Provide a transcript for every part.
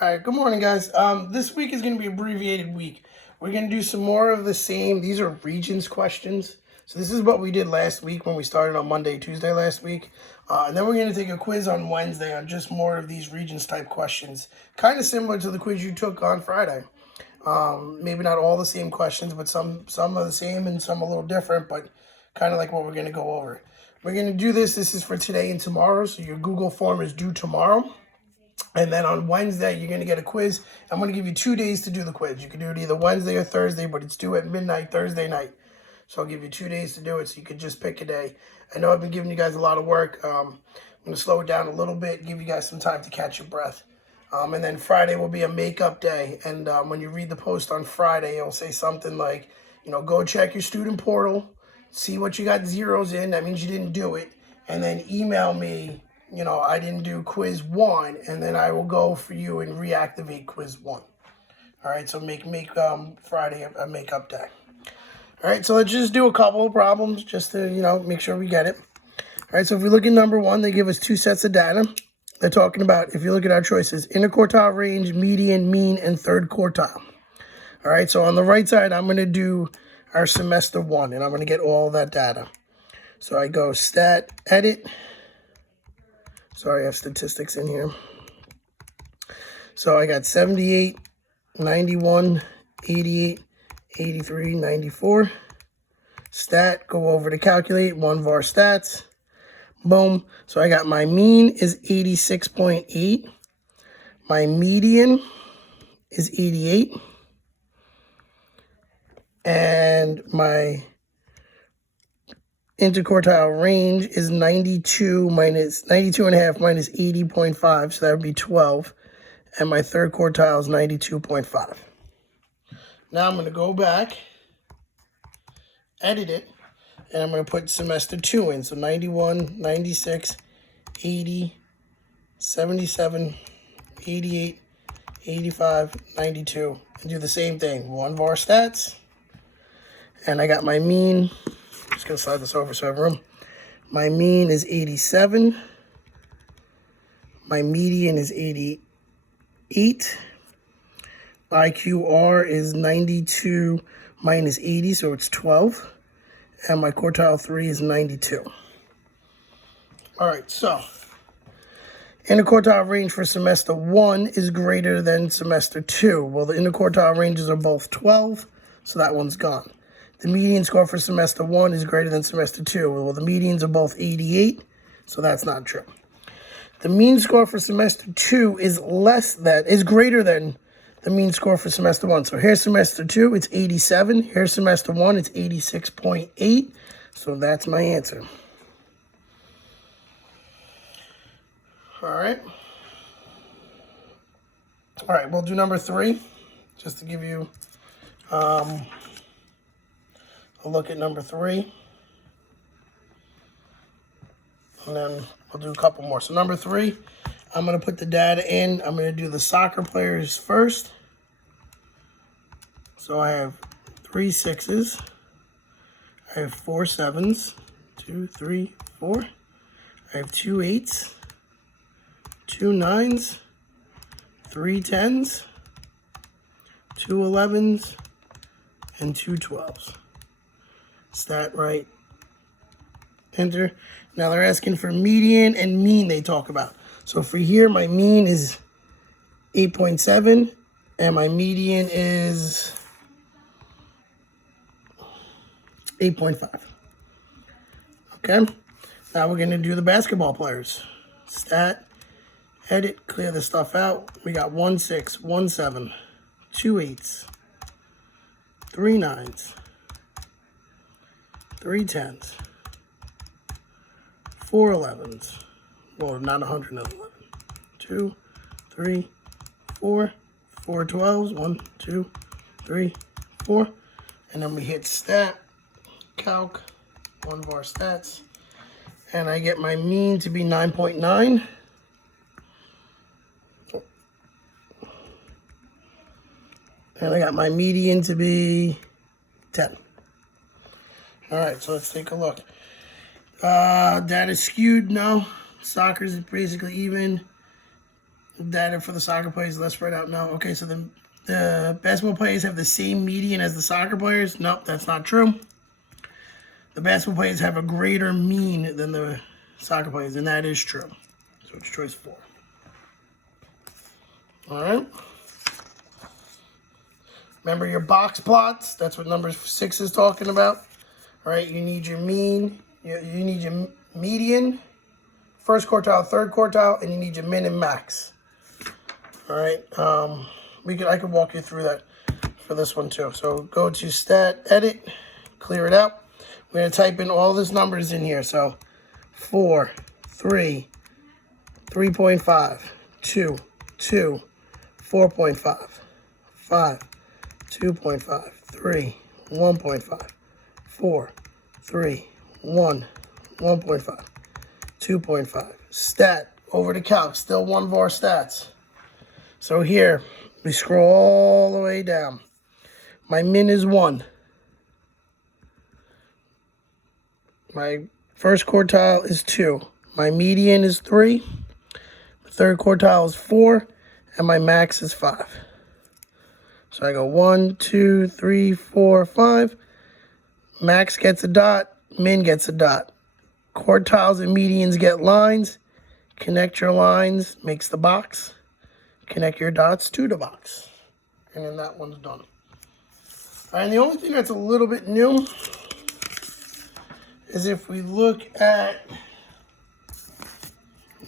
All right, good morning, guys. This week is going to be abbreviated week. We're going to do some more of the same. These are regions questions. So this is what we did last week when we started on Monday, Tuesday last week. And then we're going to take a quiz on Wednesday on just more of these regions type questions. Kind of similar to the quiz you took on Friday. Maybe not all the same questions, but some are the same and some a little different, but kind of like what we're going to go over. We're going to do this. This is for today and tomorrow. So your Google form is due tomorrow. And then on Wednesday, you're going to get a quiz. I'm going to give you 2 days to do the quiz. You can do it either Wednesday or Thursday, but it's due at midnight Thursday night. So I'll give you 2 days to do it so you can just pick a day. I know I've been giving you guys a lot of work. I'm going to slow it down a little bit, give you guys some time to catch your breath. And then Friday will be a makeup day. And when you read the post on Friday, it'll say something like, go check your student portal, see what you got zeros in. That means you didn't do it. And then email me, I didn't do quiz 1, and then I will go for you and reactivate quiz 1. All right, so make Friday a makeup day. All right, so let's just do a couple of problems just to, make sure we get it. All right, so if we look at number 1, they give us 2 sets of data. They're talking about, if you look at our choices, interquartile range, median, mean, and third quartile. All right, so on the right side, I'm going to do our semester 1, and I'm going to get all that data. So I go stat, edit. Sorry, I have statistics in here. So I got 78, 91, 88, 83, 94. Stat, go over to calculate, 1 var stats. Boom. So I got my mean is 86.8. My median is 88. And my interquartile range is 92 and a half minus 80.5, so that would be 12. And my third quartile is 92.5. Now I'm going to go back, edit it, and I'm going to put semester 2 in. So 91, 96, 80, 77, 88, 85, 92. And do the same thing. 1 var stats. And I got my mean. Just going to slide this over so I have room. My mean is 87. My median is 88. IQR is 92 minus 80, so it's 12. And my quartile 3 is 92. All right, so interquartile range for semester 1 is greater than semester 2. Well, the interquartile ranges are both 12, so that one's gone. The median score for semester 1 is greater than semester 2. Well, the medians are both 88, so that's not true. The mean score for semester 2 is greater than the mean score for semester 1. So here's semester 2, it's 87. Here's semester 1, it's 86.8. So that's my answer. All right. All right, we'll do number 3, just to give you a look at number 3. And then we'll do a couple more. So number 3, I'm going to put the data in. I'm going to do the soccer players first. So I have 3 6s. I have 4 7s. 2, 3, 4. I have 2 8s. 2 9s. 3 10s. 2 11s. And 2 12s. Stat right. Enter. Now they're asking for median and mean they talk about. So for here, my mean is 8.7 and my median is 8.5. Okay. Now we're going to do the basketball players. Stat, edit, clear the stuff out. We got 1 6, 1 7, 2 8s, 3 9s, 3 10s. 4 11s. Well, not 111. 2, 3, 4. 4 12s. 1, 2, 3, 4. And then we hit stat, calc, 1 var stats. And I get my mean to be 9.9. And I got my median to be 10. All right, so let's take a look. That is skewed, no. Soccer's basically even. data for the soccer players. Let's spread out now. Okay, so the basketball players have the same median as the soccer players. Nope, that's not true. The basketball players have a greater mean than the soccer players, and that is true. So it's choice 4. All right. Remember your box plots. That's what number 6 is talking about. All right, you need your mean. You need your median, first quartile, third quartile, and you need your min and max. All right. I could walk you through that for this one too. So go to stat, edit, clear it out. We're going to type in all these numbers in here. So 4, 3, 3.5, 2, 2, 4.5, 5, 2.5, 3, 1.5, 4, 3, 1, 1.5, 2.5. Stat, over to calc, still one var stats. So here, we scroll all the way down. My min is 1. My first quartile is 2. My median is 3. The third quartile is 4. And my max is 5. So I go 1, 2, 3, 4, 5. Max gets a dot. Min gets a dot. Quartiles and medians get lines. Connect your lines, makes the box. Connect your dots to the box. And then that one's done. All right, and the only thing that's a little bit new is if we look at,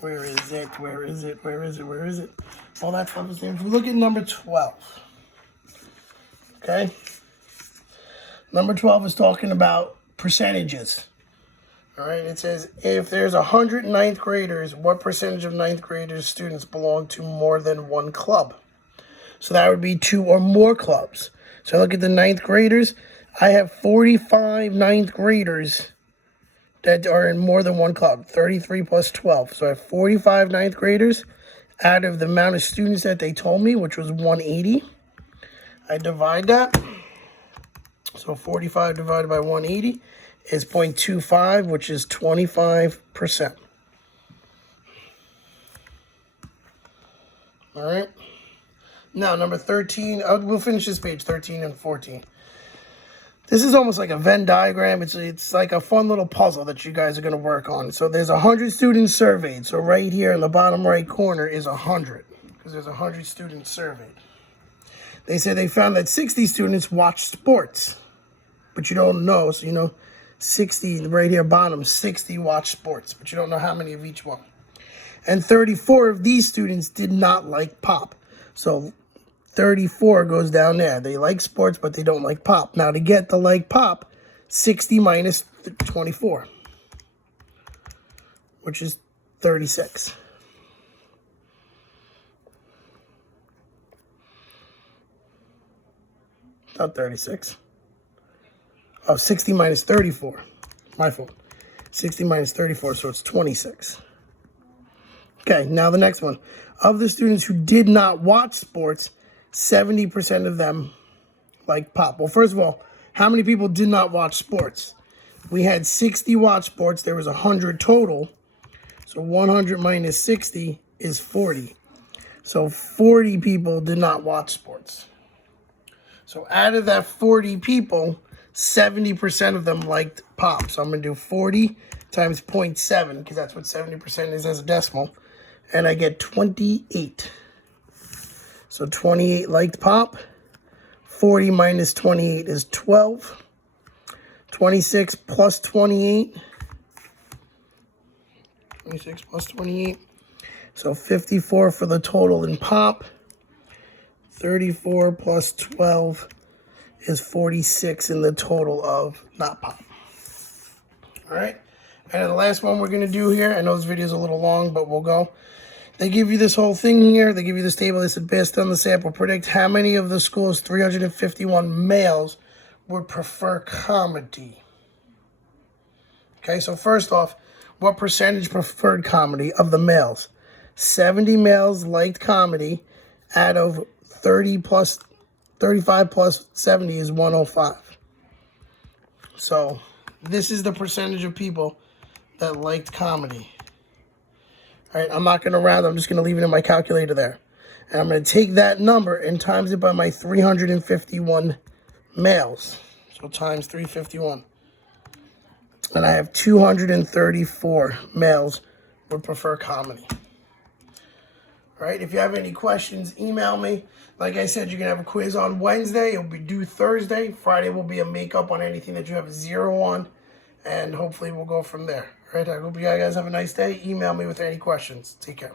where is it? All that stuff is there. If we look at number 12, okay? Number 12 is talking about percentages. All right, it says if there's 100 ninth graders, what percentage of ninth graders students belong to more than one club? So that would be 2 or more clubs. So look at the ninth graders. I have 45 ninth graders that are in more than one club, 33 plus 12. So I have 45 ninth graders out of the amount of students that they told me, which was 180. I divide that. So 45 divided by 180 is 0.25, which is 25%. All right. Now, number 13, we'll finish this page, 13 and 14. This is almost like a Venn diagram. It's like a fun little puzzle that you guys are going to work on. So there's 100 students surveyed. So right here in the bottom right corner is 100, because there's 100 students surveyed. They said they found that 60 students watch sports, but you don't know. So you know 60, right here bottom, 60 watch sports, but you don't know how many of each one. And 34 of these students did not like pop. So 34 goes down there. They like sports, but they don't like pop. Now, to get the like pop, 60 minus 24, which is 36. Not 36. Oh, 60 minus 34. My fault. 60 minus 34, so it's 26. Okay, now the next one. Of the students who did not watch sports, 70% of them like pop. Well, first of all, how many people did not watch sports? We had 60 watch sports. There was 100 total. So 100 minus 60 is 40. So 40 people did not watch sports. So out of that 40 people, 70% of them liked pop. So I'm going to do 40 times 0.7, because that's what 70% is as a decimal. And I get 28. So 28 liked pop. 40 minus 28 is 12. 26 plus 28. 26 plus 28. So 54 for the total in pop. 34 plus 12 is 46 in the total of not pop. All right. And then the last one we're going to do here, I know this video is a little long, but we'll go. They give you this whole thing here. They give you this table. They said, based on the sample, predict how many of the school's 351 males would prefer comedy. Okay, so first off, what percentage preferred comedy of the males? 70 males liked comedy out of 35 plus 70 is 105. So this is the percentage of people that liked comedy. All right, I'm not going to round. I'm just going to leave it in my calculator there. And I'm going to take that number and times it by my 351 males. So times 351. And I have 234 males would prefer comedy. All right, if you have any questions, email me. Like I said, you're going to have a quiz on Wednesday. It'll be due Thursday. Friday will be a makeup on anything that you have a 0 on. And hopefully we'll go from there. All right, I hope you guys have a nice day. Email me with any questions. Take care.